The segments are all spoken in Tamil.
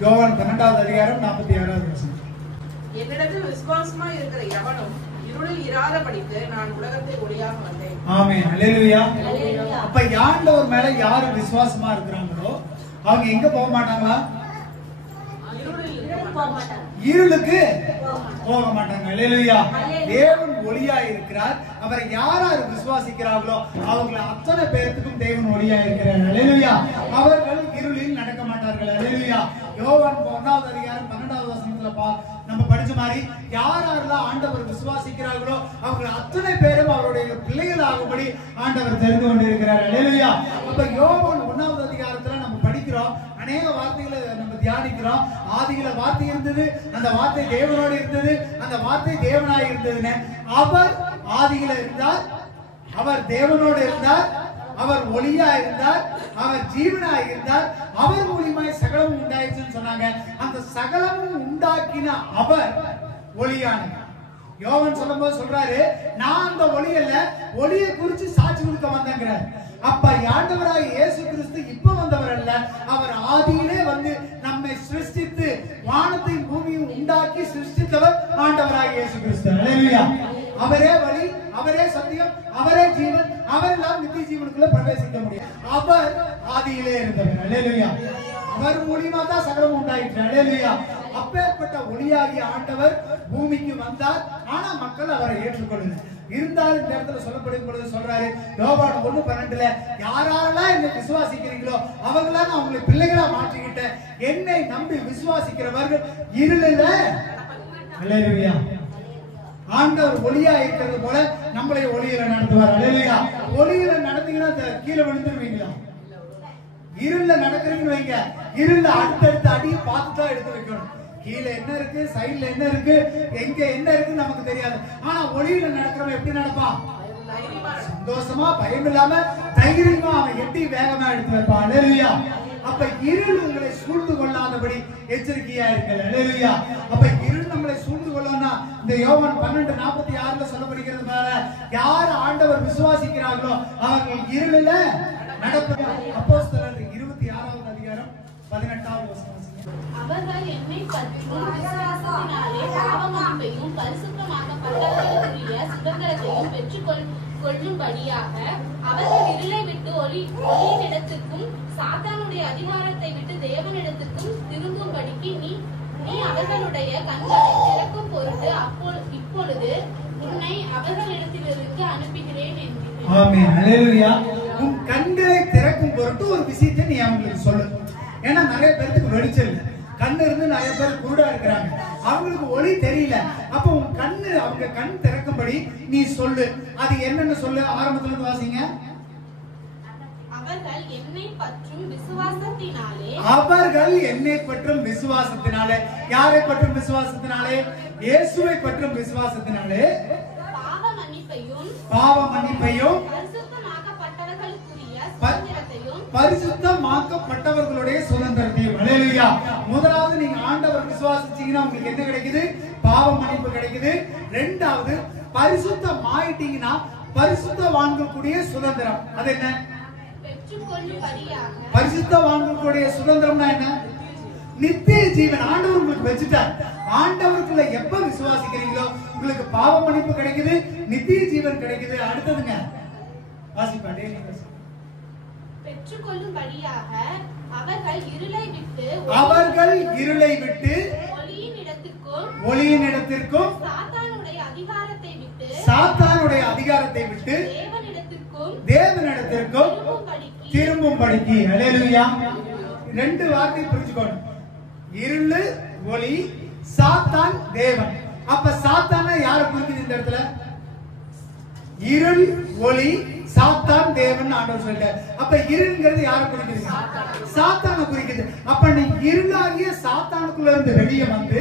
யோவான் 12வது அதிகாரம் 46வது வசனம். என்னிடத்தில் விசுவாசமா இருக்கிற எவனும் இருளில் இராதபடிக்கு நான் உலகத்தை ஒளியாக வந்தேன். ஆமென். அல்லேலூயா. அப்ப ஆண்டவர் மேல யாரு விசுவாசமா இருக்கிறாங்களோ அவங்க எங்க போக மாட்டாங்களா? இருளுக்கு போக மாட்டாங்க. அல்லேலூயா. தேவன் ஒளியா இருக்கிறார். அவரை யாராரு விசுவாசிக்கிறார்களோ அவங்க அத்தனை பேருக்கும் தேவன் ஒளியா இருக்கிறார். அல்லேலூயா. அவர்கள் இருளில் நடக்க மாட்டார்கள். அல்லேலூயா. யோவான் 1வது அதிகாரம் 12வது வசனத்துல நம்ம படிச்ச மாதிரி யாரெல்லாம் ஆண்டவர் விசுவாசிக்கிறார்களோ அவங்க அத்தனை பேரும் அவருடைய பிள்ளைகள் ஆகும்படி ஆண்டவர் தெரிந்து கொண்டிருக்கிறார். அல்லேலூயா. அப்ப யோவான் 1வது அதிகாரத்துல நம்ம படிக்கிறோம், அநேக வார்த்தைகளை நம்ம தியானிக்கிறோம். ஆதியில வார்த்தை இருந்தது, அந்த வார்த்தை தேவனோடு இருந்தது, அந்த வார்த்தை தேவனாய் இருந்ததுன்னு. அவர் ஆதியில இருந்தார், அவர் தேவனோடு இருந்தார், அவர் ஒளியா இருந்தார், அவர் ஜீவனாய் இருந்தார், அவர் மூலியமாய் சகலமும் உண்டாயிடுச்சுன்னு சொன்னாங்க. அந்த சகலமும் உண்டாக்கின அவர் ஒளியானவர். யோவான் சொல்லும்போது சொல்றாரு, நான் அந்த ஒளி அல்ல, ஒளியை குறிச்சு சாட்சி கொடுக்க வந்தேங்கிறார். அப்ப ஆண்டவராக இயேசு கிறிஸ்து இப்ப வந்தவர் அல்ல, அவர் ஆதியிலே வந்து நம்மை சிருஷ்டித்து வானத்தையும் பூமியும் உண்டாக்கி சிருஷ்டித்தவர் ஆண்டவராக இயேசு கிறிஸ்து. அல்லேலூயா. அவரே வழி, அவரே சத்தியம், அவரே ஜீவன், அவரெல்லாம் நித்திய ஜீவனுக்குள்ள பிரவேசிக்க முடியும். அவர் ஆதியிலே இருந்தவர். அல்லேலூயா. அவர் மூலியமா தான் சகலம் உண்டாயிற்று. அல்லேலூயா. அப்பேற்பட்ட ஒளியாகிய ஆண்டவர் பூமிக்கு வந்தார். ஆனா மக்கள் அவரை ஏற்றுக்கொள்ளல. இருந்தாலும் இந்த இடத்துல சொல்லப்படும் பொழுது சொல்றாரு, யோவான் 1:12, யாரெல்லாம் என்னை விசுவாசிக்கிறீங்களோ அவங்களா நான் உங்களை பிள்ளைகளா மாற்றிக்கிட்டேன். என்னை நம்பி விசுவாசிக்கிறவர்கள் இருளில. அல்லேலூயா. ஆண்டவர் ஒளியா இருக்கிறது போல நம்மளை ஒளியில நடத்துவார். அல்லேலூயா. ஒளியில நடந்தீங்கன்னா கீழே விழுந்துருவீங்களா? இருள்ல நடக்கிறீங்கன்னு வைங்க, இருள்ல அடுத்தடுத்த அடியை பார்த்து தான் எடுத்து வைக்கணும். கீழே என்ன இருக்கு, சைடுல என்ன இருக்கு, எங்க என்ன இருக்குன்னு நமக்கு தெரியாது. ஆனா ஒளியில நடக்கிறவன் எப்படி நடப்பான்? சந்தோஷமா, பயம் இல்லாம, தைரியமா அவன் எட்டி வேகமா எடுத்து வைப்பான். அல்லேலூயா. அப்ப இருள் உங்களை சூழ்ந்து கொள்ளாதபடி எச்சரிக்கையா இருக்கல. அல்லேலூயா. அப்ப இருள் நம்மளை சூழ்ந்து கொள்ளணும்னா இந்த யோவான் 12:46 சொல்லப்படுகிறது மேல யார் ஆண்டவர் விசுவாசிக்கிறார்களோ அவர்கள் இருளில நடப்பார்கள். அப்போஸ்தலர் 26வது அதிகாரம் 18வது வசனம். அவர்கள் என்னை பற்றும் விசுவாசத்தினாலே பாவமன்னிப்பையும் பரிசுத்தமாக்கப்பட்டவர்களுக்குரிய சுதந்திரத்தையும் பெற்றுக் கொள்ளும்படியாக அவர்கள் இருளை விட்டு ஒளியினிடத்துக்கும் சாத்தானுடைய அதிகாரத்தை விட்டு தேவனிடத்துக்கும் திரும்பும்படிக்கு நீ அவர்களுடைய கண்களை திறக்கும் பொருட்டு இப்பொழுது உன்னை அவர்களிடத்திலிருந்து அனுப்புகிறேன் என்கிறேன். ஆமென். அல்லேலூயா. உன் கண்களை திறக்கும் பொருட்டு ஒரு விஷயத்தை நீ அவங்களுக்கு சொல்லு. ஏன்னா நிறைய பேருக்கு வெளிச்சம் இல்லை, கண்ணு இருந்து நிறைய பேர் குருடா இருக்கிறாங்க, அவங்களுக்கு ஒளி தெரியல. அப்ப உன் கண்ணு, அவங்க கண் திறக்கும்படி நீ சொல்லு. அது என்னன்னு சொல்லு. ஆரம்பத்துல இருந்து வாசிங்க. அவர்கள் என்னை பற்றும் விசுவாசத்தினாலே. அவர்கள் என்னை பற்றும் விசுவாசத்தினாலே. யாரை பற்றும் விசுவாசத்தினாலே? இயேசுவை பற்றும் விசுவாசத்தினாலே பாவ மன்னிப்பையும் பரிசுத்தமாக்கப்பட்டவர்களுடைய சுதந்திரத்தையும். அல்லேலூயா. முதலாவது நீங்க ஆண்டவர் விசுவாசிச்சீங்கன்னா உங்களுக்கு என்ன கிடைக்குது? பாவ மன்னிப்பு கிடைக்குது. இரண்டாவது பரிசுத்தமாயிட்டீங்கன்னா பரிசுத்தவான்களுடைய சுதந்திரம். அது என்ன? பரிசுத்தவான்களுடைய சுதந்திரம்னா என்ன? நித்திய ஜீவன் ஆண்டவர் உங்களுக்கு வச்சுட்டார். ஆண்டவருக்குள்ள எப்ப விசுவாசிக்கிறீங்களோ உங்களுக்கு பாவ மன்னிப்பு கிடைக்குது, நித்திய ஜீவன் கிடைக்குது. அடுத்ததுங்க வாசிப்பாடே நீங்க. பெற்றுக்கொள்ளும்படியாக அவர்கள் இருளை விட்டு ஒளியினிடத்திற்கும் சாத்தானுடைய அதிகாரத்தை விட்டு தேவனிடத்திற்கும் திரும்பும்படிக்கு. அல்லேலூயா. ரெண்டு வார்த்தை புரிஞ்சுக்கணும். இருளு ஒளி, சாத்தான் தேவன். அப்ப சாத்தான யாரை குறிக்குது இந்த இடத்துல? இருள் ஒளி, சாத்தான் தேவன் ஆண்டவர் சொல்லிட்டார். அப்ப இருள்ங்கிறது யாரை குறிக்குது? சாத்தானை குறிக்குது. அப்ப நீ இருளாகிய சாத்தானுக்குள்ள இருந்து வெளியே வந்து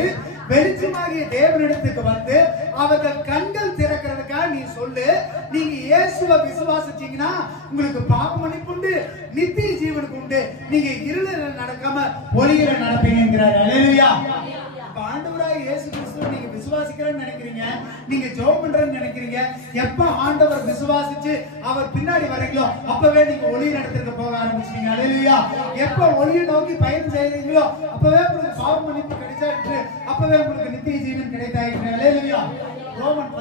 வெளிச்சமாகிய தேவனிடத்துக்கு வந்து அவர்கள் கண்கள் திறக்கிறதுக்காக நீ சொல்லு. நீங்க இயேசுவை விசுவாசிச்சீங்கன்னா உங்களுக்கு பாவ மன்னிப்பு உண்டு, நித்திய ஜீவனுக்கு உண்டு. நீங்க இருளில் நடக்காம ஒளியில நடப்பீங்கிறார். அல்லேலூயா. ஆண்டவராகிய இயேசு கிறிஸ்துவை நீங்க விசுவாசிக்கிறேன்னு நினைக்கிறீங்க, நீங்க ஜெபம் பண்றேன்னு நினைக்கிறீங்க. எப்ப ஆண்டவர் விசுவாசிச்சு அவர் பின்னாடி வரீங்களோ அப்பவே நீங்க ஒளி இடத்துக்கு போக ஆரம்பிச்சீங்க. அல்லேலூயா. எப்ப ஒளியை நோக்கி பயணம் செய்றீங்களோ அப்பவே உங்களுக்கு பாவ மன்னிப்பு கிடைச்சாயிற்று, அப்பவே உங்களுக்கு நித்திய ஜீவன் கிடைத்தாயிற்று. அல்லேலூயா. ரோமர்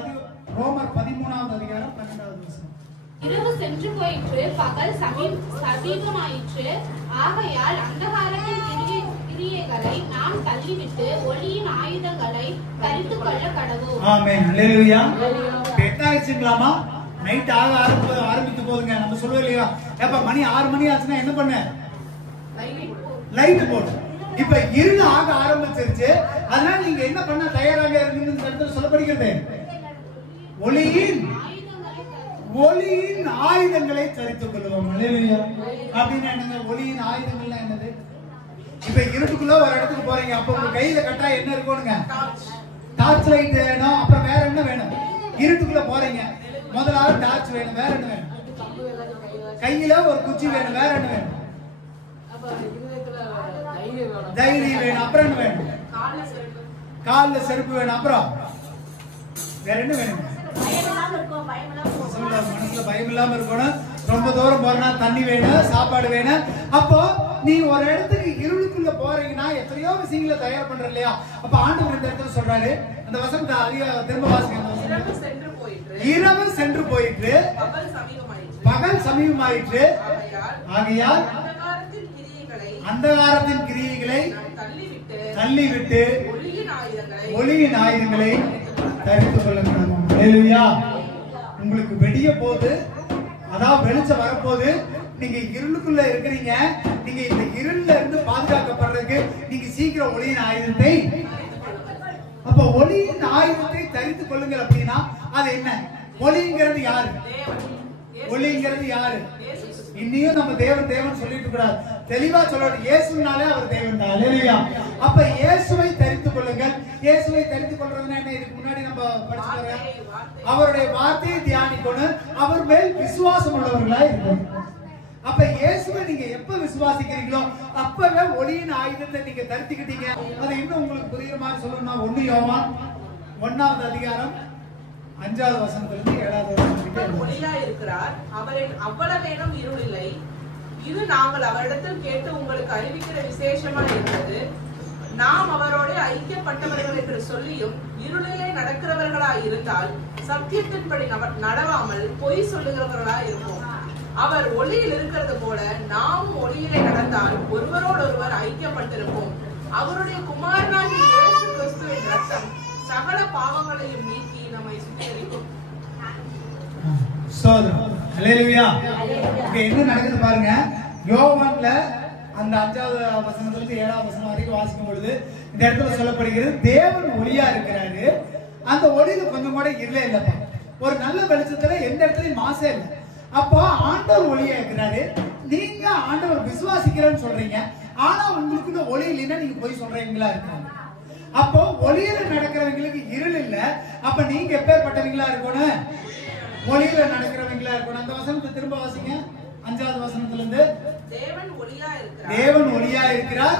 13வது அதிகாரம் 12வது வசனம். இரவு சென்று போயிற்று, பகல் சமீபமாயிற்று. ஆகையால் அந்தகாரத்தின் கிரியைகளை நாம் தள்ளிவிட்டு ஒளியின் ஆயுதங்களை தரித்துக் கொள்ள கடவோம். ஆமென். அல்லேலூயா. என்ன ஆயிடுச்சுங்களாமா? நைட் ஆரம்பிக்க போதுங்க. நம்ம சொல்லுவோம் இல்லையா, எப்ப மணி 6 மணி ஆச்சுன்னா என்ன பண்ண? லைட் போடு. இப்ப இருள் ஆக ஆரம்பிச்சிருச்சு. அதனால நீங்க என்ன பண்ண தயாராக இருக்கீங்கன்னு சொல்லப்படுகிறது. ஒளியின் ஆயுதங்களை தரித்துக் கொள்வோம். அல்லேலூயா. அப்படின்னா என்னங்க? ஒளியின் ஆயுதங்கள்னா என்னது? இப்ப இருட்டுக்குள்ள ஒரு இடத்துக்கு போறீங்க, அப்ப உங்க கையில கட்டா என்ன இருக்கணுங்க? டார்ச் லைட் வேணும். அப்புறம் வேற என்ன வேணும்? இருட்டுக்குள்ள போறீங்க, முதலாவது டார்ச் வேணும். வேற என்ன வேணும்? கையில ஒரு குச்சி வேணும். வேற என்ன வேணும்? தைரியம் வேணும். அப்புறம் என்ன வேணும்? கால்ல செருப்பு வேணும். அப்புறம் வேற என்ன வேணும்? மனசுல பயம் இல்லாம இருக்கணும். ரொம்ப தூரம் போறனா தண்ணி வேணும், சாப்பாடு வேணும். அப்போ நீ ஒரு இடத்துக்கு இருளுக்குள்ள போறீங்கன்னா எத்தனையோ விஷயங்களை தயார் பண்ற இல்லையா? அப்ப ஆண்டவர் இந்த இடத்துல சொல்றாரு, அந்த வசனத்தை திரும்ப வாசிங்க. இரவு சென்று போயிற்று, பகல் சமீபமாயிற்று. ஆகையால் அந்தகாரத்தின் கிரியைகளை தள்ளிவிட்டு ஒளியின் ஆயுதங்களை தரித்துக் கொள்ள வேண்டும். அல்லேலூயா. உங்களுக்கு வெடிய போது, அதாவது வெளிச்சம் வரப்போது, நீங்க இருளுக்குள்ள இருக்கிறீங்க. நீங்க இந்த இருள்ல இருந்து பாதுகாக்கப்படுறதுக்கு நீங்க சீக்கிரம் ஒளியின் ஆயுதத்தை, அப்ப ஒளியின் ஆயுதத்தை தரித்துக் கொள்ளுங்கள். அப்படின்னா அது என்ன? ஒளிங்கிறது யாரு? ஒளிங்கிறது யாரு? இன்னையும் நம்ம தேவன் சொல்லிட்டு கூடாது, தெளிவா சொல்லணும். இயேசுனாலே அவர் தேவன் தான். அல்லேலூயா. அப்ப இயேசுவை தரித்துக் கொள்ளுங்கள். இயேசுவை தரித்துக் கொள்றதுன்னா என்ன? இதுக்கு முன்னாடி நம்ம படிச்சுக்கிறோம், அவருடைய வார்த்தையை தியானிக்கணும், அவர் மேல் விசுவாசம் உள்ளவர்களா இருக்கணும். அப்ப இயேசுவை நீங்க எப்ப விசுவாசிக்கிறீங்களோ அப்பவே ஒளியின் ஆயுதத்தை நீங்க தரித்துக்கிட்டீங்க. அது இன்னும் உங்களுக்கு புரியுற மாதிரி சொல்லணும்னா 1 யோவான் 1வது அதிகாரம் 5வது வசனத்திலிருந்து 7வது வசனம். ஒளியாய் இருக்கிறார், அவரின் அவ்வளவேனும் இருள் இல்லை. இது நாங்கள் அவரிடத்தில் கேட்டு உங்களுக்கு அறிவிக்கிற விசேஷமா இருக்கிறது. நாம் அவரோடு ஐக்கியப்பட்டவர்கள் என்று சொல்லியும் இருளிலே நடக்கிறவர்களாய் இருந்தால் சத்தியத்தின்படி நடவாமல் பொய் சொல்லுகிறவர்களா இருப்போம். அவர் ஒளியில் இருக்கிறது போல நாமும் ஒளியிலே நடந்தால் ஒருவரோடொருவர் ஐக்கியப்பட்டிருப்போம். அவருடைய குமாரனாகிய இயேசு கிறிஸ்துவின் ரத்தம் சகல பாவங்களையும் நீக்கி நம்மை சுத்திகரிக்கும். அல்லேலூயா. என்ன நடக்குது பாருங்க. யோவான்ல அந்த 5வது வசனத்திலிருந்து 7வது வசனம் வரைக்கும் வாசிக்கும் பொழுது இந்த இடத்துல சொல்லப்படுகிறது, தேவன் ஒளியா இருக்கிறாரு. அந்த ஒளியில கொஞ்சம் கூட இருளே இல்லப்பா. ஒரு நல்ல வெளிச்சத்துல எந்த இடத்துலயும் மாசே இல்லை. அப்போ ஆண்டவர் ஒளியா இருக்கிறாரு. நீங்க ஆண்டவர் விசுவாசிக்கிறேன்னு சொல்றீங்க, ஆனா உங்களுக்கு ஒளி இல்லைன்னா நீங்க போய் சொல்றீங்களா இருக்காங்க. அப்போ ஒளியில நடக்கிறவங்களுக்கு இருள் இல்ல. அப்ப நீங்க எப்பேற்பட்டவங்களா இருக்கணும்? ஒளியில நடக்கிறவங்களா இருக்கணும். அந்த வசனத்தை திரும்ப வாசிங்க. 5வது வசனத்துல இருந்து, தேவன் ஒளியா இருக்கிறார்,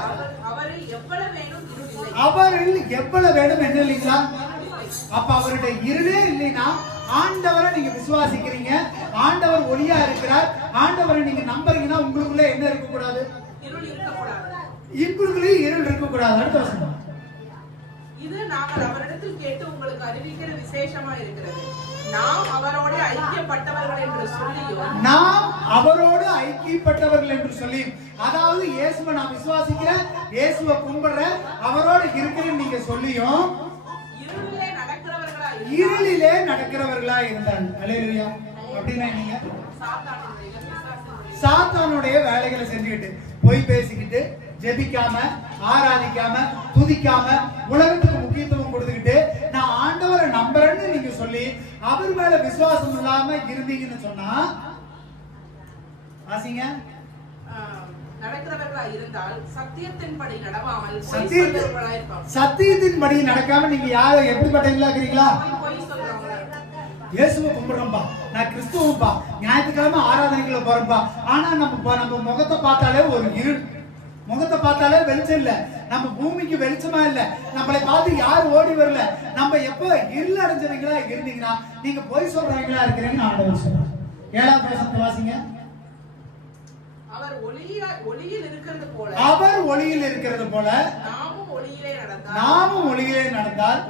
அவரில் எவ்வளவு வேணும் என்ன இல்லைங்களா? அப்ப அவருடைய இருளே இல்லைன்னா ஆண்டவரை நீங்க விசுவாசிக்கிறீங்க, ஆண்டவர் ஒளியா இருக்கிறார், ஆண்டவரை நீங்க நம்புறீங்கன்னா உங்களுக்குள்ள என்ன இருக்கக்கூடாது? இப்பொழுது இருள் இருக்கக்கூடாது. அடுத்த வசனம், இது நாங்கள் அவரிடத்தில் கேட்டு உங்களுக்கு அறிவிக்கிற விசேஷமா இருக்கிறது. நாம் அவரோடு ஐக்கியப்பட்டவர்கள் என்று சொல்லியும், அதாவது இயேசுவை நான் விசுவாசிக்கிறேன், இயேசுவை கும்பிடுறேன், அவரோடு இருக்கிறேன்னு நீங்க சொல்லியும் இருளிலே நடக்கிறவர்களா இருந்தாங்க. அல்லேலூயா. அப்படின்னா நீங்க சாத்தானுடைய வேலைகளை செஞ்சுக்கிட்டு, பொய் பேசிக்கிட்டு, ஜெபிக்காம, ஆராதிக்காம, துதிக்காம, உலகத்துக்கு முக்கியத்துவம் கொடுத்துக்கிட்டு நான் ஆண்டவரை நம்புறேன்னு நீங்க சொல்லி அவர் மேல விசுவாசம் இல்லாம இருந்தீங்கன்னு சொன்னா வாசிங்க. நடக்கிறவர்களா இருந்தால் சத்தியத்தின்படி நடவாமல் சத்தியத்தின்படி நடக்காம நீங்க யார எப்படிப்பட்டவங்களா இருக்கிறீங்களா? இயேசுவை கும்பிடுறோம்பா, நான் கிறிஸ்துவம்பா, ஞாயிற்றுக்கிழமை ஆராதனைக்குள்ள போறோம்பா, ஆனா நம்ம முகத்தை பார்த்தாலே ஒரு இருள். முகத்தை பார்த்தாலே வெளிச்சம் இல்ல. நம்ம பூமிக்கு வெளிச்சமா இல்ல. நம்மளை பார்த்து யாரும் ஓடி வரல. நம்ம எப்ப இருள் அடைஞ்சவங்களா இருந்தீங்கன்னா நீங்க பொய் சொல்றவங்களா இருக்கிறீங்கன்னு ஆண்டவர் சொல்றார். 7வது வசனத்தை வாசிங்க. அவர் ஒளியில் இருக்கிறது போல நாமும் ஒளியிலே நடந்தால்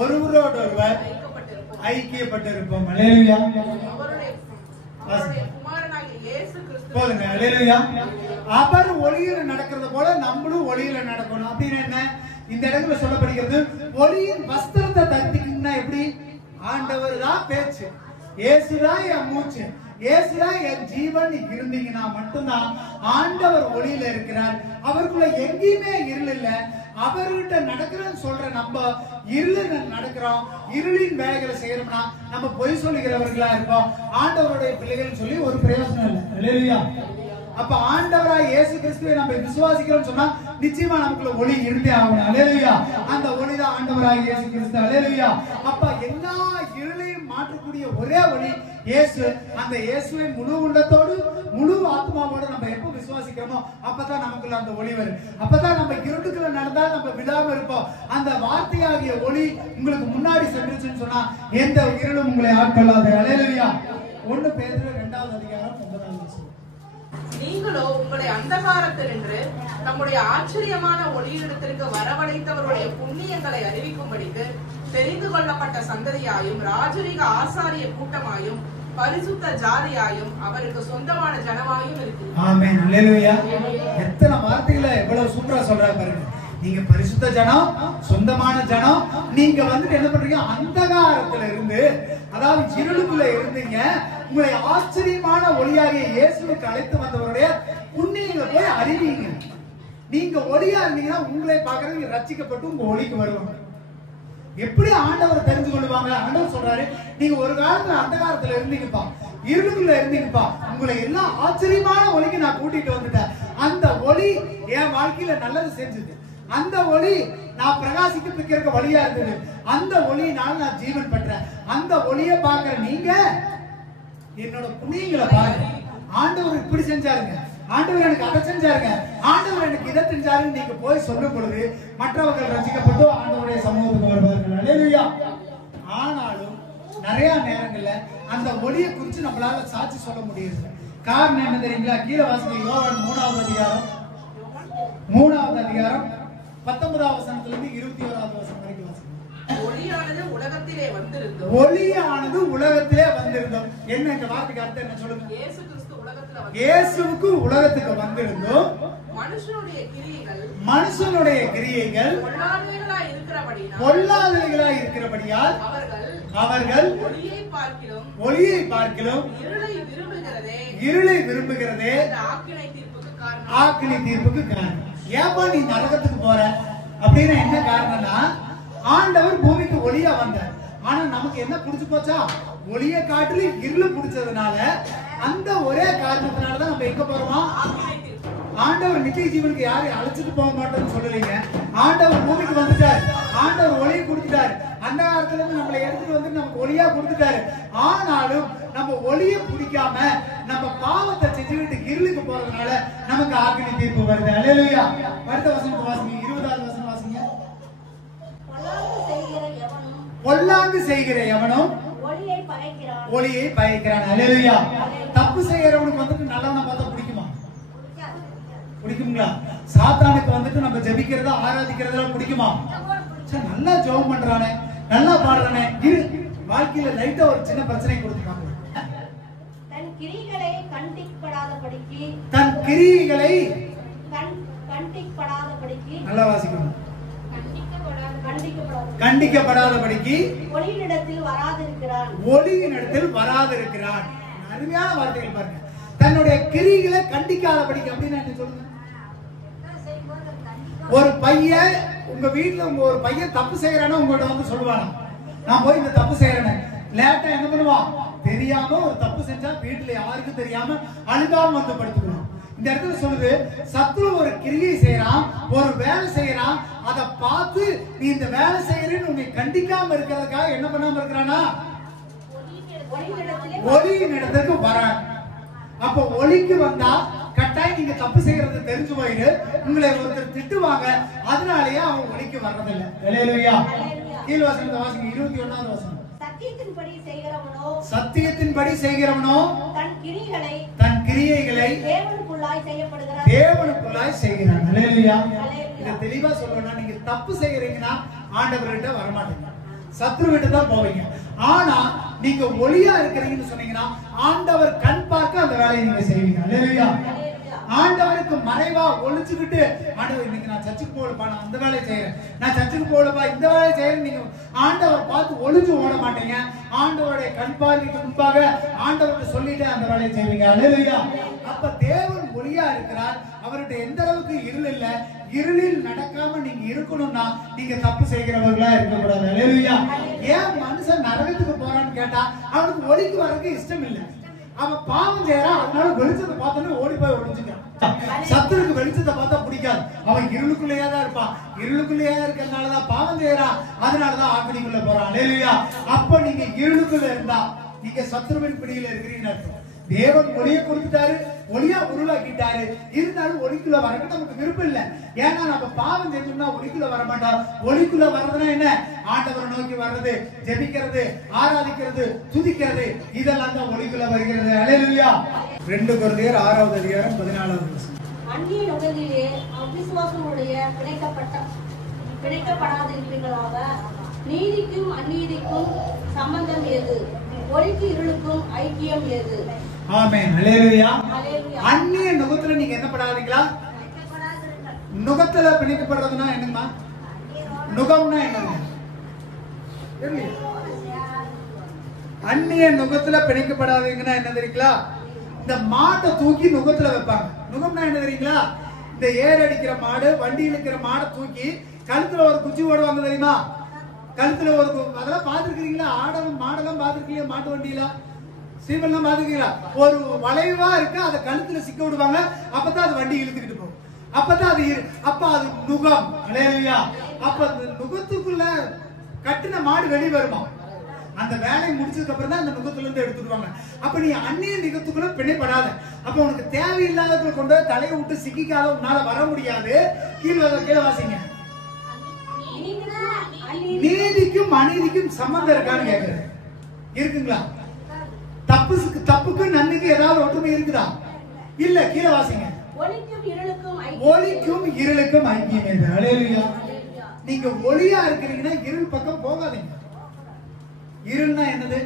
ஒருவரோடொருவர் ஐக்கியப்பட்டிருப்போம். அல்லேலூயா. போதுங்க. அல்லேலூயா. அவர் ஒளியில நடக்கிறது போல நம்மளும் ஒளியில நடக்கணும். அப்படின்னு என்ன இந்த இடத்துல சொல்லப்படுகிறது? ஒளியின் வஸ்திரத்தை தரித்திக்கணும்னா எப்படி? ஆண்டவர் தான் பேச்சு, இயேசுதான் என் மூச்சு, இயேசுதான் என் ஜீவன் இருந்தீங்கன்னா மட்டும்தான் ஆண்டவர் ஒளியில இருக்கிறார். அவருக்குள்ள எங்கேயுமே இருள் இல்ல. அவர்கிட்ட நடக்கிறன்னு சொல்ற நம்ம இருள நடக்கிறோம், இருளின் வேலைகளை செய்யறோம்னா நம்ம பொய் சொல்லுகிறவர்களா இருக்கோம். ஆண்டவருடைய பிள்ளைகள் சொல்லி ஒரு பிரயோஜனம் இல்லை. அல்லேலூயா. அப்ப ஆண்டவராய் இயேசு கிறிஸ்துவை நம்ம விசுவாசிக்கிறோம் சொன்னா நிச்சயமா நமக்குள்ள ஒளி இருந்தே ஆகணும். அல்லேலூயா. அந்த ஒளிதான் ஆண்டவராய் இயேசு கிறிஸ்து. அல்லேலூயா. அப்ப எல்லா இருளையும் மாற்றக்கூடிய ஒரே ஒளி இயேசு. அந்த இயேசுவை முழு உள்ளத்தோடு முழு ஆத்மாவோடு நம்ம எப்ப விசுவாசிக்கிறோமோ அப்பதான் நமக்குள்ள அந்த ஒளி வரும். அப்பதான் நம்ம இருட்டுக்குள்ள நடந்தா நம்ம விடாம இருப்போம். அந்த வார்த்தையாகிய ஒளி உங்களுக்கு முன்னாடி சென்றுச்சுன்னு சொன்னா எந்த இருளும் உங்களை ஆட்கொள்ளாது. அல்லேலூயா. 1 பேதுரு 2வது அதிகாரம் 9வது வசனம். நீங்களோ உங்களை அந்தகாரத்தினின்று நம்முடைய ஆச்சரியமான ஒளியிடத்திற்கு வரவழைத்தவருடைய புண்ணியங்களை அறிவிக்கும்படிக்கு தெரிந்து கொள்ளப்பட்ட சந்ததியாயும் ராஜரிக ஆசாரிய கூட்டமாயும் பரிசுத்த ஜாதியாயும் அவருக்கு சொந்தமான ஜனமாயும் இருக்கு. ஆமென். அல்லேலூயா. எத்தனை வார்த்தைகளை எவ்வளவு சூப்பரா சொல்றாரு பாருங்க. நீங்க பரிசுத்த ஜனம், சொந்தமான ஜனம். நீங்க வந்துட்டு என்ன பண்றீங்க? அந்தகாரத்துல இருந்து, அதாவது இருளுக்குள்ள இருந்தீங்க, உங்களை ஆச்சரியமான ஒளியாகிய இயேசுவுக்கு அழைத்து வந்தவருடைய புண்ணியங்களை போய் அறிவீங்க. நீங்க ஒளியா இருந்தீங்கன்னா உங்களை பார்க்கறவங்க ரட்சிக்கப்பட்டு உங்க ஒளிக்கு வருவாங்க. எப்படி ஆண்டவர் தெரிஞ்சு கொள்வாங்க? ஆண்டவர் சொல்றாரு, நீங்க ஒரு காலத்துல அந்தகாரத்துல இருந்தீங்கப்பா, இருளுக்குள்ள இருந்தீங்கப்பா, உங்களை எல்லாம் ஆச்சரியமான ஒளிக்கு நான் கூட்டிட்டு வந்துட்டேன். அந்த ஒளி என் வாழ்க்கையில நல்லது செஞ்சது. அந்த ஒளி நான் பிரகாசிக்க வழியா இருந்தது. அந்த ஒளியினால நான் ஜீவன் பெற்றேன். அந்த ஒளியை பார்க்கிற நீங்க என்னோட புண்ணியங்களை பாருங்க. ஆண்டவர் இப்படி செஞ்சாருங்க, ஆண்டவர் எனக்கு அதை செஞ்சாருங்க, ஆண்டவர் எனக்கு இதை செஞ்சாருன்னு நீங்க போய் சொல்லும் பொழுது மற்றவர்கள் ரசிக்கப்பட்டு ஆண்டவருடைய சமூகத்துக்கு வருவார்கள். அல்லேலூயா. ஆனாலும் நிறைய நேரங்கள்ல அந்த ஒளியை குறித்து நம்மளால சாட்சி சொல்ல முடியுது. காரணம் என்ன தெரியுங்களா? கீழே வாசிக்க யோவான் 3வது அதிகாரம் 19வது வசனத்துல இருந்து 21வது வசனம் வரைக்கும் வாசிங்க. ஒளியானது உலகத்திலே வந்திருந்தோம். ஒளியானது உலகத்திலே வந்திருந்தோம். என்ன இந்த வார்த்தைக்கு அர்த்தம் என்ன சொல்லுங்க? இயேசு கிறிஸ்து உலகத்துல இயேசுவுக்கு உலகத்துக்கு வந்திருந்தோம். மனுஷனுடைய கிரியைகள் பொல்லாதவைகளா இருக்கிறபடியால் அவர்கள் ஒளியை பார்க்கிலும் இருளை விரும்புகிறதே ஆக்கினை தீர்ப்புக்கு காரணம். ஏப்பா நீ நரகத்துக்கு போற அப்படின்னா என்ன காரணம்னா, ஆண்டவர் பூமிக்கு ஒளியா வந்தார். ஆனா நமக்கு என்ன புடிச்சு போச்சா? ஒளியை காட்டிலும் இருளு புடிச்சதுனால அந்த ஒரே காரணத்தினாலதான் நம்ம எங்க போறோமா? ஆண்டவர் நித்திய ஜீவனுக்கு யாரையும் அழைச்சிட்டு போக மாட்டோம்னு சொல்லலைங்க. ஆண்டவர் பூமிக்கு வந்துட்டார், ஆண்டவர் ஒளியை கொடுத்துட்டாரு. அந்த காலத்துல இருந்து நம்மளை எடுத்துட்டு வந்து நமக்கு ஒளியா கொடுத்துட்டாரு. ஆனாலும் நம்ம ஒளியை பிடிக்காம நம்ம பாவத்தை செஞ்சுக்கிட்டு இருளுக்கு போறதுனால நமக்கு ஆக்கினை தீர்ப்பு வருது. அல்லேலூயா. அடுத்த வசனத்தை வாசிங்க. 20வது வசனம் வாசிங்க. பொல்லாங்கு செய்கிற எவனும் ஒளியை பயக்கிறான். அல்லேலூயா. தப்பு செய்யறவனுக்கு வந்துட்டு நல்லவனை பார்த்தா பிடிக்குமா? பிடிக்குங்களா? சாத்தானுக்கு வந்துட்டு நம்ம ஜெபிக்கிறதா ஆராதிக்கிறதா பிடிக்குமா? நல்லா ஜெபம் பண்றானே, நல்லா பாடுறானே, இரு வாழ்க்கையில லைட்டா ஒரு சின்ன பிரச்சனை கொடுத்துட்டாங்க. தன் கிரியைகளை நல்லா வாசிக்கணும். கண்டிக்கப்படாதபடிக்கு ஒளியினிடத்தில் வராதிருக்கிறான். அருமையான வார்த்தைகள் பாருங்க. தன்னுடைய கிரியைகளை கண்டிக்காதபடிக்கு அப்படின்னு என்ன சொல்லுங்க? ஒரு பையன் உங்க வீட்டுல ஒரு பையன் தப்பு செய்யறானா உங்கள்ட்ட வந்து சொல்லுவானா, நான் போய் இந்த தப்பு செய்யறேன்னு. லேட்டா என்ன பண்ணுவான்? தெரியாம ஒரு தப்பு செஞ்சா வீட்டுல யாருக்கும் தெரியாம அழுகாம வந்து படுத்துக்கணும். இந்த இடத்துல சொல்லுது, சத்ரு ஒரு கிரியை செய்யறான், ஒரு வேலை செய்யறான், அதை பார்த்து நீ இந்த வேலை செய்யறேன்னு உன்னை கண்டிக்காம இருக்கிறதுக்காக என்ன பண்ணாம இருக்கிறானா? ஒளியின் இடத்துக்கு வரான். அப்ப ஒளிக்கு வந்தா கட்டாயம் நீங்க தப்பு செய்யறது தெரிஞ்சு போயிரு, உங்களை ஒருத்தர் திட்டுவாங்க, அதனாலேயே அவன் ஒளிக்கு வர்றதில்லை. அல்லேலூயா. கீழ் வசனத்தை வாசிங்க, 21வது வசனம். சத்தியத்தின்படி செய்கிறவனோ தன் கிரியைகளை தேவனுக்குள்ளாய் செய்கிறான். அல்லேலூயா. இத தெளிவா சொல்லணும்னா, நீங்க தப்பு செய்யறீங்கன்னா ஆண்டவர்கிட்ட வரமாட்டீங்க, சத்துருவிட்ட தான் போவீங்க. ஆனா நீங்க ஒளியா இருக்கிறீங்கன்னு சொன்னீங்கன்னா ஆண்டவர் கண் பார்க்க அந்த வேலையை நீங்க செய்வீங்க. அல்லேலூயா. ஆண்டவருக்கு மறைவா ஒளிச்சுக்கிட்டு, ஆண்டவர் இன்னைக்கு நான் சர்ச்சுக்கு போகலப்பா, நான் அந்த வேலையை செய்யறேன், நான் சர்ச்சுக்கு போகலப்பா, இந்த வேலையை செய்யறேன், நீங்க ஆண்டவர் பார்த்து ஒளிஞ்சு ஓட மாட்டீங்க. ஆண்டவருடைய கண் பார்வைக்கு முன்பாக ஆண்டவர்கிட்ட சொல்லிட்டு அந்த வேலையை செய்வீங்க. அல்லேலூயா. அப்ப தேவன் ஒளியா இருக்கிறார், அவர்கிட்ட எந்த அளவுக்கு இருள் இல்ல. இருளில் நடக்காம நீங்க இருக்கணும்னா நீங்க தப்பு செய்கிறவர்களா இருக்கக்கூடாது. அல்லேலூயா. ஏன் மனுஷன் நரகத்துக்கு போறான்னு கேட்டா அவனுக்கு ஒளிக்கு வரதுக்கு இஷ்டம் இல்லை. அவன் பாவம் செய்யறான், அதனால வெளிச்சத்தை பார்த்தோன்னே ஓடி போய் ஒளிஞ்சுக்கிறான். சத்துருக்கு வெளிச்சத்தை பார்த்தா பிடிக்காது, அவன் இருளுக்குள்ளேயே தான் இருப்பான். இருளுக்குள்ளேயே இருக்கிறதுனாலதான் பாவம் செய்யறான், அதனாலதான் ஆக்கினிக்குள்ள போறான். அல்லேலூயா. அப்ப நீங்க இருளுக்குள்ள இருந்தா நீங்க சத்துருவின் பிடியில இருக்கிறீங்கன்னு அர்த்தம். தேவன் ஒளியை கொடுத்துட்டாரு, ஒளியா உருவாக்கிட்டாரு, இருந்தாலும் ஒளிக்குள்ள வரக்கு நமக்கு விருப்பம் இல்லை. ஏன்னா நம்ம பாவம் செஞ்சோம்னா ஒளிக்குள்ள வர மாட்டோம். ஒளிக்குள்ள வர்றதுன்னா என்ன? ஆண்டவரை நோக்கி வர்றது, ஜெபிக்கிறது, ஆராதிக்கிறது, துதிக்கிறது, இதெல்லாம் தான் ஒளிக்குள்ள வருகிறது. அல்லேலூயா. 2 கொரிந்தியர் 6வது அதிகாரம் 14வது வசனம். அந்நிய நுகத்திலே அவிசுவாசமுடைய பிணைக்கப்படாதிருப்பீர்களாக. நீதிக்கும் அநீதிக்கும் சம்பந்தம் ஏது? ஒளிக்கு இருளுக்கும் ஐக்கியம் ஏது? ஆமென். அல்லேலூயா. அந்நிய நுகத்துல நீங்க என்ன படாதீங்களா? நுகத்துல பிணைக்கப்படுறதுன்னா என்னமா? நுகம்னா என்னங்க? அந்நிய நுகத்துல பிணைக்கப்படாதீங்கன்னா என்ன தெரியுங்களா? இந்த மாட்டை தூக்கி நுகத்துல வைப்பாங்க. நுகம்னா என்ன தெரியுங்களா? இந்த ஏர் அடிக்கிற மாடு, வண்டியில் இருக்கிற மாடை தூக்கி கழுத்துல ஒரு குச்சி ஓடுவாங்க தெரியுமா? கழுத்துல ஒரு, அதெல்லாம் பாத்துருக்கீங்களா? மாடெல்லாம் பாத்துருக்கீங்க? மாட்டு வண்டியில சீவெல்லாம் பாத்துருக்கீங்களா? ஒரு வளைவா இருக்கு, அதை கழுத்துல சிக்க விடுவாங்க, அப்பதான் அது வண்டி இழுத்துக்கிட்டு போகும். அப்பதான் அது அது நுகம். அல்லேலூயா. அப்ப அந்த நுகத்துக்குள்ள கட்டின மாடு வெளியே வருமா? அந்த வேலையை முடிச்சதுக்கு அப்புறம் தான் அந்த நுகத்துல இருந்து எடுத்துடுவாங்க. அப்ப நீ அந்நிய நுகத்துக்குள்ள பிணைப்படாத. அப்ப உனக்கு தேவையில்லாததுக்குள்ள கொண்டு தலையை விட்டு சிக்கிக்காத உன்னால வர முடியாது. கீழே வாசிங்க. நீதிக்கும் அநீதிக்கும் சம்பந்தம் இருக்கான்னு கேக்குறேன். இருக்குங்களா? தப்புக்கு நன்மைக்கு ஏதாவது ஒற்றுமை இருக்குதா? இல்ல. கீழே வாசிங்க. ஒளிக்கும் இருளுக்கும் ஐக்கியம். அல்லேலூயா. நீங்க ஒளியா இருக்கிறீங்கன்னா இருள் பக்கம் போகாதீங்க. இருள்னா என்னது?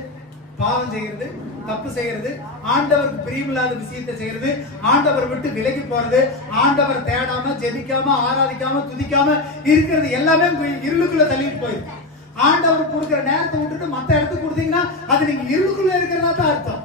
பாவம் செய்யறது, தப்பு செய்யறது, ஆண்டவருக்கு பிரியமில்லாத விஷயத்தை செய்யறது, ஆண்டவர் விட்டு விலகி போறது, ஆண்டவர் தேடாம, ஜெபிக்காம, ஆராதிக்காம, துதிக்காம இருக்கிறது எல்லாமே இருளுக்குள்ள தள்ளிட்டு போயிருக்கு. ஆண்டவர் கொடுக்கிற நேரத்தை விட்டுட்டு மத்த இடத்துக்கு கொடுத்தீங்கன்னா அது நீங்க இருளுக்குள்ள இருக்கிறதா தான் அர்த்தம்.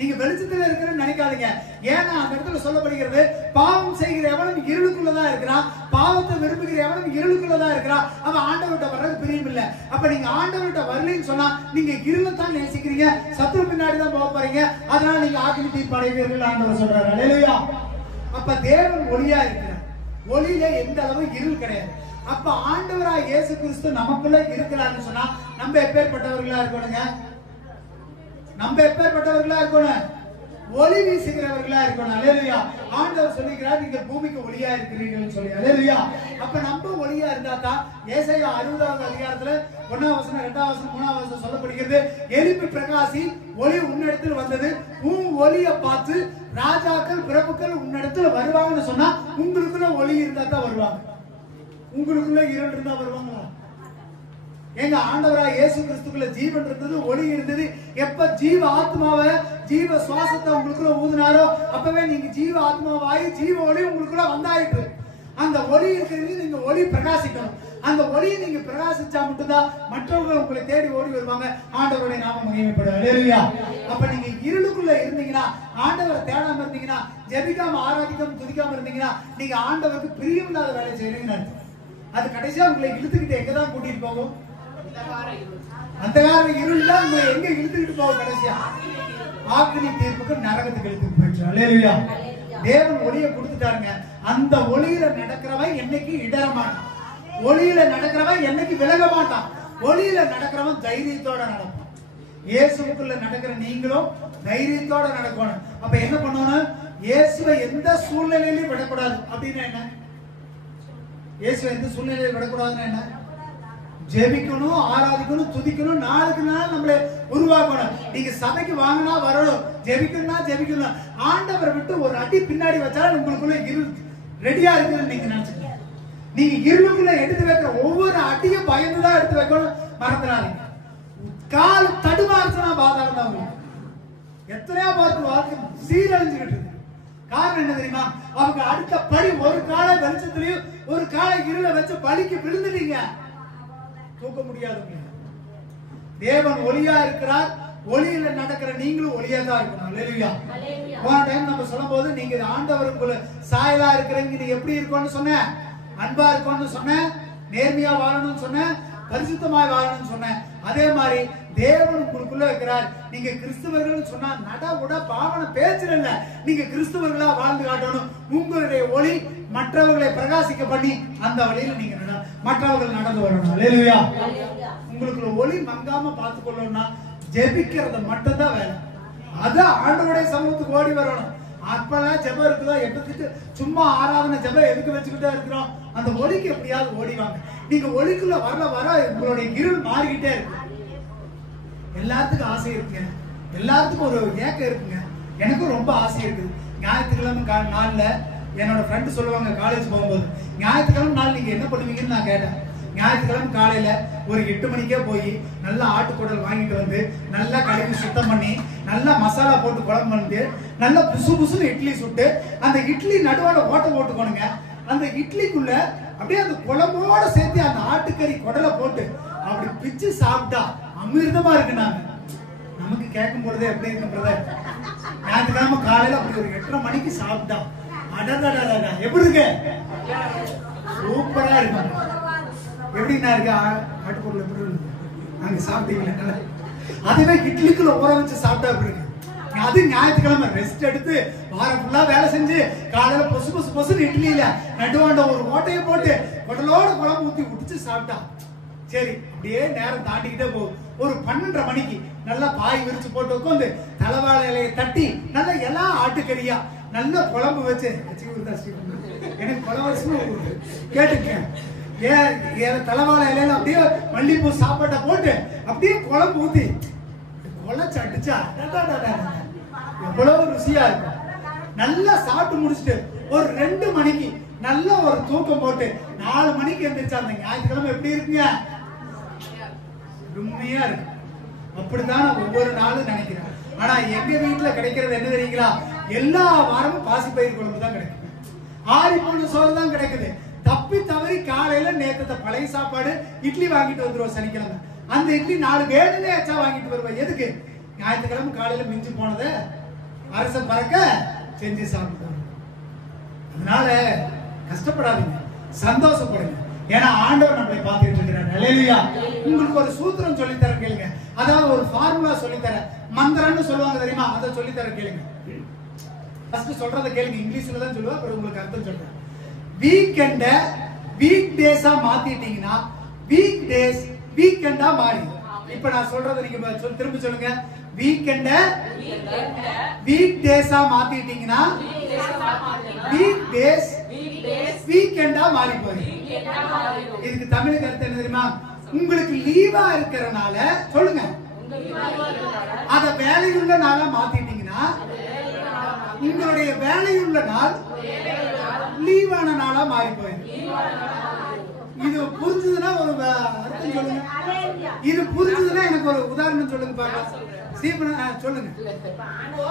நீங்க வெளிச்சத்துல இருக்கிறன்னு நினைக்காதீங்க. ஏன்னா அந்த இடத்துல சொல்லப்படுகிறது, பாவம் செய்கிற எவனும் இருளுக்குள்ளதான் இருக்கிறான், பாவத்தை விரும்புகிற எவனும் இருளுக்குள்ளதான் இருக்கிறான், அவன் ஆண்டவர்கிட்ட வர்றது பிரியம் இல்ல. அப்ப நீங்க ஆண்டவர்கிட்ட வரலன்னு சொன்னா நீங்க இருளத்தான் நேசிக்கிறீங்க, சத்துரு பின்னாடிதான் போக போறீங்க, அதனால நீங்க ஆக்கினி தீர்ப்படைவீர்கள் ஆண்டவர் சொல்றாரு. அல்லேலூயா. அப்ப தேவன் ஒளியா இருக்கிறார், ஒளியில எந்த அளவு இருள் கிடையாது. அப்ப ஆண்டவராய் இயேசு கிறிஸ்து நமக்குள்ள இருக்கிறாருன்னு சொன்னா நம்ம எப்பேற்பட்டவர்களா இருக்கணுங்க? நம்ம எப்பேற்பட்டவர்களா இருக்கணும்? ஒளி வீசுகிறவர்களா இருக்கணும். அல்லேலூயா. ஆண்டவர் சொல்லுகிறார், நீங்க பூமிக்கு ஒளியா இருக்கிறீர்கள் சொல்லி. அல்லேலூயா. அப்ப நம்ம ஒளியா இருந்தா தான் ஏசாயா 60வது அதிகாரத்துல 1ஆம் வசனம், 2ஆம் வசனம், 3ஆம் வசனம் சொல்லப்படுகிறது, எழுப்பி பிரகாசி, ஒளி உன்னிடத்தில் வந்தது, உன் ஒளியை பார்த்து ராஜாக்கள் பிரபுக்கள் உன்னிடத்துல வருவாங்கன்னு சொன்னா உங்களுக்குள்ள ஒளி இருந்தா தான் வருவாங்க. உங்களுக்குள்ள இருள் இருந்தா வருவாங்களா? எங்க ஆண்டவராய் இயேசு கிறிஸ்துக்குள்ள ஜீவன் இருந்தது, ஒளி இருந்தது. எப்ப ஜீவ ஆத்மாவை, ஜீவ சுவாசத்தை உங்களுக்குள்ள ஊதினாரோ அப்பவே நீங்க ஜீவ ஆத்மாவாயி ஜீவ ஒளி உங்களுக்குள்ள வந்தாயிட்டு. அந்த ஒளி இருக்கிறது, நீங்க ஒளி பிரகாசிக்கணும். அந்த ஒளியை நீங்க பிரகாசிச்சா மட்டும்தான் மற்றவர்கள் உங்களை தேடி ஓடி வருவாங்க, ஆண்டவருடைய நாமம் மகிமைப்படும். அல்லேலூயா. அப்ப நீங்க இருளுக்குள்ள இருந்தீங்கன்னா, ஆண்டவரை தேடாம இருந்தீங்கன்னா, ஜெபிக்காம, ஆராதிக்காம, துதிக்காம இருந்தீங்கன்னா நீங்க ஆண்டவருக்கு பிரியமில்லாத வேலை செய்யறீங்கன்னு அர்த்தம். அது கடைசியா உங்களை இழுத்துக்கிட்டு எங்கதான் கூட்டிட்டு போகும்? அந்தகார இருள் தான் உங்களை எங்க இழுத்துக்கிட்டு போகும்? கடைசியா ஆக்கினி தீர்ப்புக்கு, நரகத்துக்கு இழுத்துட்டு போயிடுச்சு. அல்லேலூயா. தேவன் ஒளியை கொடுத்துட்டாருங்க. அந்த ஒளியில நடக்கிறவன் என்னைக்கு இடர மாட்டான், ஒளியில நடக்கிறவன் என்னைக்கு விலக மாட்டான். ஒளியில நடக்கிறவன் தைரியத்தோட நடப்பான். இயேசுக்குள்ள நடக்கிற நீங்களும் தைரியத்தோட நடக்கணும். அப்ப என்ன பண்ணணும்? இயேசுவை எந்த சூழ்நிலையிலும் விடக்கூடாது அப்படின்னா என்ன? இயேசுவை எந்த சூழ்நிலையிலும் விடக்கூடாதுன்னா என்ன? ஜெபிக்கணும், ஆராதிக்கணும், துதிக்கணும், நாளுக்கு நாள் நம்மளை உருவாக்கணும். நீங்க சபைக்கு வாங்கினா வரணும், ஜெபிக்கணும்னா ஜெபிக்கணும். ஆண்டவரை விட்டு ஒரு அடி பின்னாடி வச்சாலும் உங்களுக்குள்ள இருள் ரெடியா இருக்குன்னு நீங்க நினைச்சுக்கோங்க. நீங்க இருளுக்குள்ள எடுத்து வைக்கிற ஒவ்வொரு அடியும் பயந்துதான் எடுத்து வைக்கணும், மறந்துடாதீங்க. கால் தடுமாறுச்சுன்னா பாதாளம் தான். எத்தனையோ பார்த்து வாழ்க்கை சீரழிஞ்சுக்கிட்டு இருக்கு. காரணம் என்ன தெரியுமா? அவங்க அடுத்த படி ஒரு காலை வெளிச்சத்திலையும் ஒரு காலை இருள வச்சு பலிக்கு விழுந்துட்டீங்க. தூக்க முடியாதுங்க. தேவன் ஒளியா இருக்கிறார். ஒளியில நடக்கிற நீங்களும் ஒளியா தான் இருக்கணும். அல்லேலூயா. போன டைம் நம்ம சொல்லும் போது நீங்க ஆண்டவருக்குள்ள சாயலா இருக்கிறீங்க. நீ எப்படி இருக்கணும்னு சொன்ன? அன்பா இருக்கணும்னு சொன்ன, நேர்மையா வாழணும்னு சொன்ன, பரிசுத்தமாய் வாழணும்னு சொன்ன. அதே மாதிரி தேவன் உங்களுக்குள்ள இருக்கிறார். நீங்க கிறிஸ்தவர்கள் சொன்னா நட உட பாவன பேச்சுல இல்ல, நீங்க கிறிஸ்தவர்களா வாழ்ந்து காட்டணும். உங்களுடைய ஒளி மற்றவர்களை பிரகாசிக்க பண்ணி அந்த வழியில நீங்க மற்றவர்கள் நடந்து வரணும். அல்லேலூயா. உங்களுக்குள்ள ஒளி மங்காம பார்த்து கொள்ளணும்னா ஜெபிக்கிறது மட்டும் தான் வேலை. அதான் ஆண்டவருடைய சமூகத்துக்கு ஓடி வரணும். அப்பெல்லாம் ஜெபம் இருக்குதோ, எப்பத்துக்கு சும்மா ஆராதனை ஜெபம் எதுக்கு வச்சுக்கிட்டே இருக்கிறோம்? அந்த ஒளிக்கு எப்படியாவது ஓடிவாங்க. நீங்க ஒளிக்குள்ள வர வர உங்களுடைய இருள் மாறிக்கிட்டே இருக்கு. எல்லாத்துக்கும் ஆசை இருக்குங்க, எல்லாத்துக்கும் ஒரு ஏக்கம் இருக்குங்க. எனக்கும் ரொம்ப ஆசை இருக்குது. ஞாயிற்றுக்கிழமை நாள்ல என்னோட ஃப்ரெண்டு சொல்லுவாங்க, காலேஜ் போகும்போது, ஞாயிற்றுக்கிழமை நாள் நீங்க என்ன பண்ணுவீங்கன்னு நான் கேட்டேன். ஞாயிற்றுக்கிழமை காலையில ஒரு 8 மணிக்கே போய் நல்லா ஆட்டுக்குடல் வாங்கிட்டு வந்து நல்லா கழுவி சுத்தம் பண்ணி நல்லா மசாலா போட்டு குழம்பு வந்து நல்லா புசு புசுன்னு இட்லி சுட்டு அந்த இட்லி நடுவோட ஓட்ட போட்டுக்கணுங்க. அந்த இட்லிக்குள்ள அப்படியே அந்த குழம்போட சேர்த்து அந்த ஆட்டுக்கறி குடலை போட்டு அப்படி பிச்சு சாப்பிட்டா அமிர்தமா இருக்கு. நமக்கு கேட்கும் பொழுதே எப்படி இருக்குன்றத ஞாயிற்றுக்கிழமை காலையில அப்படி ஒரு 8:30 மணிக்கு சாப்பிட்டா அடடா எப்படி இருக்கு? சூப்பரா இருக்கு. எப்படின்னா இருக்கு ஆட்டுக்குள்ள எப்படி இருக்கு? அங்க சாப்பிட்டீங்களா? அதுவே இட்லிக்குள்ள ஊற வச்சு சாப்பிட்டா எப்படி இருக்கு? அது ஞாயிற்றுக்கிழமை ரெஸ்ட் எடுத்து வாரம் ஃபுல்லா வேலை செஞ்சு காலையில பொசு பொசு பொசுன்னு இட்லியில நடுவாண்ட ஒரு ஓட்டையை போட்டு குடலோட குழம்பு ஊத்தி குடிச்சு சாப்பிட்டா சரி. அப்படியே நேரம் தாண்டிக்கிட்டே போகுது. ஒரு 12:30 மணிக்கு நல்லா பாய் விரிச்சு போட்டு உட்காந்து தலைவாழை இலையை தட்டி நல்லா எல்லா ஆட்டுக்கறியா நல்ல குழம்பு வச்சு எனக்கு பல வருஷம் கேட்டுக்க. ஏன் தலைவாழை இலையில அப்படியே மல்லிப்பூ சாப்பாட்டை போட்டு அப்படியே குழம்பு ஊத்தி கொலைச்சு அடிச்சா எவ்வளவு ருசியா இருக்கும். நல்லா சாப்பிட்டு முடிச்சுட்டு ஒரு 2 மணிக்கு நல்ல ஒரு தூக்கம் போட்டு 4 மணிக்கு எந்திரிச்சா அந்த ஞாயிற்றுக்கிழமை எப்படி இருக்குங்க? உண்மையா இருக்கு. அப்படித்தான் நான் ஒவ்வொரு நாளும் நினைக்கிறேன். ஆனா எங்க வீட்டுல கிடைக்கிறது என்ன தெரியுங்களா? எல்லா வாரமும் பாசிப்பயிர் குழம்பு தான் கிடைக்கும், ஆரி பொண்ணு சோறு தான் கிடைக்குது. தப்பி தவறி காலையில நேற்று பழைய சாப்பாடு இட்லி வாங்கிட்டு வந்துருவோம் சனிக்கிழமை. அந்த இட்லி 4 வேணுமே எச்சா வாங்கிட்டு வருவேன். எதுக்கு? ஞாயிற்றுக்கிழமை காலையில மிஞ்சி போனத அரச பறக்க செஞ்சு சாப்பிடுவோம். அதனால கஷ்டப்படாதீங்க, சந்தோஷப்படுங்க. ஏன்னா ஆண்டவர் நம்மளை பார்த்துட்டு இருக்கிறார். அல்லேலூயா. உங்களுக்கு ஒரு சூத்திரம் சொல்லித்தர கேளுங்க. அதாவது ஒரு ஃபார்முலா சொல்லித்தர, மந்திரம்னு சொல்லுவாங்க தெரியுமா? அதை சொல்லித்தர கேளுங்க. ஃபர்ஸ்ட் சொல்றத கேளுங்க. இங்கிலீஷ்ல தான் சொல்லுவா, அப்புறம் உங்களுக்கு அர்த்தம் சொல்றேன். வீக்கெண்ட வீக் டேஸா மாத்திட்டீங்கன்னா வீக் டேஸ் வீக்கெண்டா மாறி. இப்ப நான் சொல்றத நீங்க திரும்ப சொல்லுங்க. வீக்கெண்ட வீக் டேஸா மாத்திட்டீங்கன்னா வீக் டேஸ் வீக்கெண்டா மாறி போய். இதுக்கு தமிழுக்கு அர்த்தம் என்ன தெரியுமா? உங்களுக்கு லீவா இருக்கிறனால சொல்லுங்க, அத வேலையுள்ள நாளா மாத்திட்டீங்கன்னா உங்களுடைய வேலையுள்ள நாள் லீவான நாளா மாறி போயிடும். இது புரிஞ்சதுன்னா ஒரு அர்த்தம் சொல்லுங்க. இது புரிஞ்சதுன்னா எனக்கு ஒரு உதாரணம் சொல்லுங்க பாக்கலாம். ஸ்டீபன் சொல்லுங்க.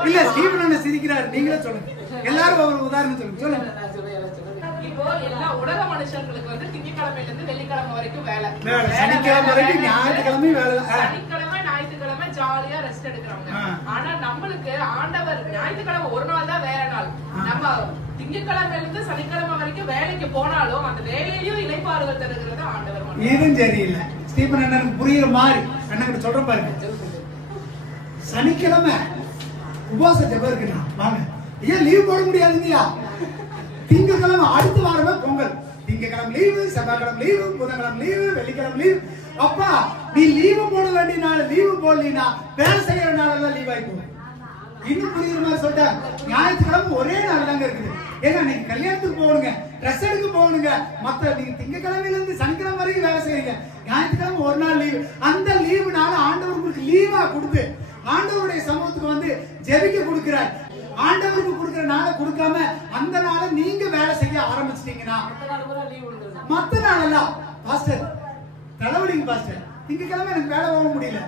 இல்ல ஸ்டீபன் சிரிக்கிறாரு, நீங்களே சொல்லுங்க. எல்லாரும் ஒரு உதாரணம் சொல்லுங்க. சொல்லுங்க. இப்போ எல்லா உலக மனுஷங்களுக்கு வந்து திங்கட்கிழமையில இருந்து வெள்ளிக்கிழமை வரைக்கும் வேலை, சனிக்கிழமை வரைக்கும் ஞாயிற்றுக்கிழமை வேலை, சனிக்கிழமை ஞாயிற்றுக்கிழமை ஜாலியா ரெஸ்ட் எடுக்கிறாங்க. ஆனா நம்மளுக்கு ஆண்டவர் ஞாயிற்றுக்கிழமை ஒரு நாள் தான் வேலை நாள். நம்ம திங்கட்கிழமையில இருந்து சனிக்கிழமை வரைக்கும் வேலைக்கு போனாலும் அந்த வேலையிலயும் இளைப்பாறுதல் தருகிறது ஆண்டவர். இதுவும் சரியில்லை. ஸ்டீபன் அண்ணனுக்கு புரியுற மாதிரி அண்ணன் சொல்ற பாருங்க. சனிக்கிழமை உபவாச ஜெபம் இருக்குண்ணா, வாங்க. ஏன் லீவ் போட முடியாதுங்கயா? திங்கக்கிழமை அடுத்த வாரமே பொங்கல். திங்கக்கிழமை லீவு, செவ்வாய்க்கிழமை லீவு, புதன்கிழமை லீவு, வெள்ளிக்கிழமை லீவு. அப்பா நீ லீவு போட வேண்டிய நாள் லீவு போடலீனா வேலை செய்யற நாளெல்லாம் லீவ் ஆகி போகும். இன்னும் புரியுற மாதிரி சொல்லிட்டார். ஞாயிற்றுக்கிழமை ஒரே நாள் தாங்க இருக்குது. ஏங்க நீங்க கல்யாணத்துக்கு போகணுங்க, ட்ரெஸ் எடுக்க போகணுங்க, மத்த நீங்க திங்கக்கிழமையில இருந்து சனிக்கிழமை வரைக்கும் வேலை செய்றீங்க. ஞாயிற்றுக்கிழமை ஒரு நாள் லீவு. அந்த லீவுனால ஆண்டவர் உங்களுக்கு லீவா கொடுத்து ஆண்டவருடைய சமூகத்துக்கு வந்து ஜெபிக்க கொடுக்கிறார். ஆண்டவருக்கு கொடுக்கிற நாளை கொடுக்காம அந்த நாளை நீங்க வேலை செய்ய ஆரம்பிச்சிட்டீங்கன்னா மத்த நாளெல்லாம் பாஸ்டர் தலைவலிங்க பாஸ்டர், திங்கக்கிழமை எனக்கு வேலை போக முடியல,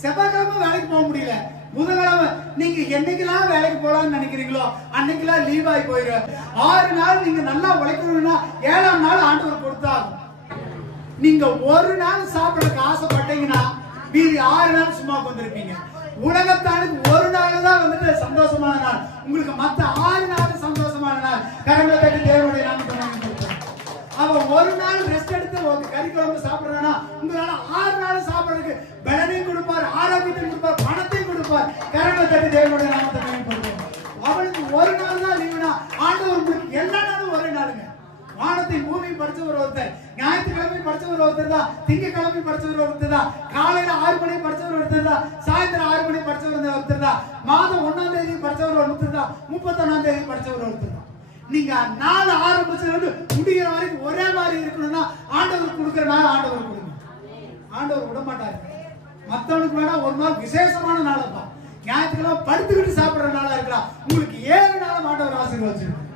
செவ்வாய்க்கிழமை வேலைக்கு போக முடியல, புதன்கிழமை நீங்க என்னைக்கெல்லாம் வேலைக்கு போலாம்னு நினைக்கிறீங்களோ அன்னைக்கெல்லாம் லீவ் ஆகி போயிடும். 6 நாள் நீங்க நல்லா உழைக்கணும்னா 7ஆம் நாள் ஆண்டவர் கொடுத்தாகும். நீங்க ஒரு நாள் சாப்பிடறதுக்கு ஆசைப்பட்டீங்கன்னா மீதி 6 நாள் சும்மா வந்திருப்பீங்க. உலகத்தானுக்கு ஒரு நாள் தான் வந்துட்டு சந்தோஷமான நாள், உங்களுக்கு மத்த 6 நாள் சந்தோஷமான நாள். கரங்களை தட்டி தேவனுடைய நாமத்தை மகிமைப்படுத்துங்க. அவன் ஒரு நாள் ரெஸ்ட் எடுத்து ஒரு கறி குழம்பு சாப்பிடுறானா உங்களால 6 நாள் சாப்பிடுறதுக்கு பலனையும் கொடுப்பார், ஆரோக்கியத்தையும் கொடுப்பார், பணத்தையும் கொடுப்பார். கரங்களை தட்டி தேவனுடைய நாமத்தை மகிமைப்படுத்துங்க. அவனுக்கு ஒரு நாள் தான் லீவுனா ஆண்டவர் உங்களுக்கு எல்லா நாளும் ஒரே நாளுங்க. வானத்தை பூமி படிச்சவர் ஒருத்தர், ஞாயிற்றுக்கிழமை படிச்சவர் ஒருத்தர் தான், திங்கக்கிழமை படிச்சவர் ஒருத்தர் தான், காலையில 6 மணி படிச்சவர் ஒருத்தர் தான், சாயந்தரம் 6 மணி படிச்சவர் ஒருத்தர் தான், மாதம் 1ஆம் தேதி படிச்சவர் ஒருத்தர் தான், 31ஆம் தேதி படிச்சவர் ஒருத்தர் தான். நீங்க நாள் ஆரம்பிச்சது வந்து முடிகிற வரைக்கும் ஒரே மாதிரி இருக்கணும்னா ஆண்டவர் கொடுக்கிற நாள் ஆண்டவர் கொடுங்க. ஆண்டவர் விட மாட்டாரு. மத்தவனுக்கு வேணா ஒரு நாள் விசேஷமான நாள் தான், ஞாயிற்றுக்கிழமை படுத்துக்கிட்டு சாப்பிடுற நாளா இருக்கலாம். உங்களுக்கு 7 நாளும் ஆண்டவர் ஆசீர்வதிச்சிருக்காரு.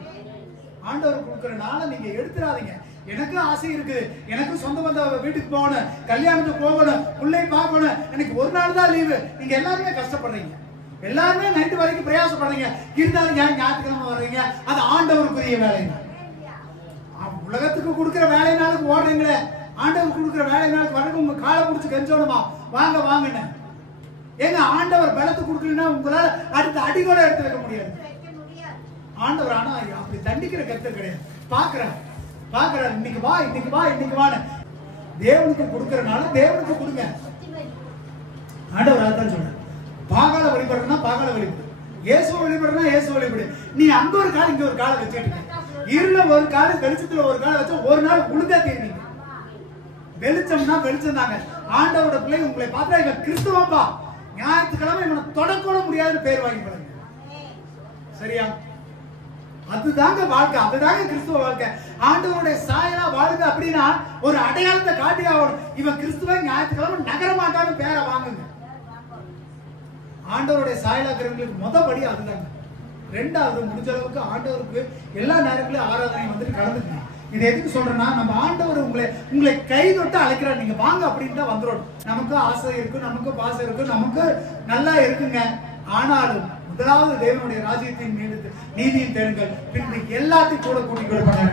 ஆண்டவர் கொடுக்கிற நாளை நீங்க எடுத்துறாதீங்க. எனக்கு ஆசை இருக்குது, எனக்கு சொந்த பந்த வீட்டுக்கு போகணும், கல்யாணத்துக்கு போகணும், பிள்ளை பார்க்கணும், எனக்கு ஒரு நாள் தான் லீவு. நீங்க எல்லாருமே கஷ்டப்படுறீங்க, எல்லாருமே நைட்டு வரைக்கும் பிரயாசப்படுறீங்க. இருந்தாலும் ஏன் ஞாயிற்றுக்கிழமை வர்றீங்க? அது ஆண்டவருக்குரிய வேலைங்க. உலகத்துக்கு கொடுக்கிற வேலை நாளுக்கு ஓடுறீங்களே, ஆண்டவர் கொடுக்கிற வேலை நாளுக்கு வரைக்கும் உங்க காலை பிடிச்சி கெஞ்சோணுமா? வாங்க வாங்கன்னு. ஏங்க ஆண்டவர் பலத்தை கொடுக்கலன்னா உங்களால அடுத்த அடி கூட எடுத்து வைக்க முடியாது. ஆண்டவர் ஆனா அப்படி தண்டிக்கிற கருத்து கிடையாது. பாக்குறாரு இன்னைக்கு வா இன்னைக்கு வா இன்னைக்கு வான்னு. தேவனுக்கு கொடுக்கறனால தேவனுக்கு கொடுங்க. ஆண்டவர் அதான் சொல்ற, பாகால வழிபடுறா பாகால வழிபடு, இயேசுவை வழிபடுறா இயேசுவை வழிபடு. நீ அங்க ஒரு காலம் இங்க ஒரு காலம் வச்சுட்டு இருள ஒரு காலம் வெளிச்சத்துல ஒரு காலம் வச்சு ஒரு நாள் உழுதா தீர்வீங்க. வெளிச்சம்னா வெளிச்சம் தாங்க. ஆண்டவரோட பிள்ளை உங்களை பார்த்தா இவன் கிறிஸ்துவப்பா, ஞாயிற்றுக்கிழமை இவனை தொடக்கூட முடியாதுன்னு பேர் வாங்கி பாருங்க. சரியா? அதுதாங்க வாழ்க்கை, அதுதாங்க கிறிஸ்துவ வாழ்க்கை. ஆண்டவருடைய சாயலா வாழுங்க அப்படின்னா ஒரு அடையாளத்தை காட்டி ஆகணும். இவன் கிறிஸ்துவ ஞாயிற்றுக்கிழமை நகர மாட்டான்னு பேரை வாங்குங்க. ஆண்டவருடைய சாயலாக்கிறவங்களுக்கு முதபடி அதுதாங்க. 2வது முடிஞ்ச அளவுக்கு ஆண்டவருக்கு எல்லா நேரத்திலும் ஆராதனை வந்துட்டு கலந்துங்க. இது எதுக்கு சொல்றேன்னா, நம்ம ஆண்டவர் உங்களை கை தொட்டு அழைக்கிறார், நீங்க வாங்க அப்படின்னு தான் வந்துடும். நமக்கு ஆசை இருக்கு, நமக்கு பாசம் இருக்கு, நமக்கு நல்லா இருக்குங்க. ஆனாலும் முதலாவது தேவனுடைய ராஜ்யத்தின் நீதியின் தேடுங்கள், பின்பு எல்லாத்தையும் கூட கூட்டிக் கொடுப்பாங்க.